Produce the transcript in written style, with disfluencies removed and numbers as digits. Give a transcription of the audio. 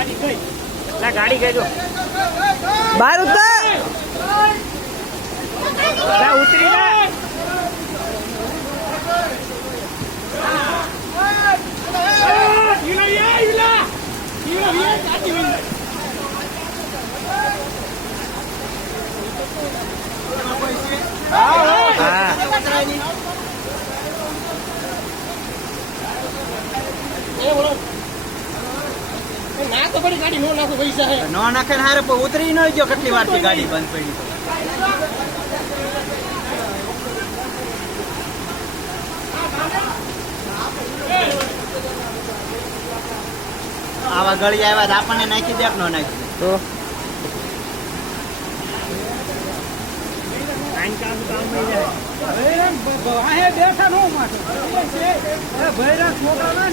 ગાડી ગઈ જો બહાર ઉતર ઉતરી જા ના તો બડી ગાડી નો નાખો પૈસા હે નો નાખે ને હારે ઉતરી ન ગયો કેટલી વાર થી ગાડી બંધ પડી આવા ગળી આવ્યા આપણને નાખી દે નો નાખી તો બેઠા નો માટે છોકરા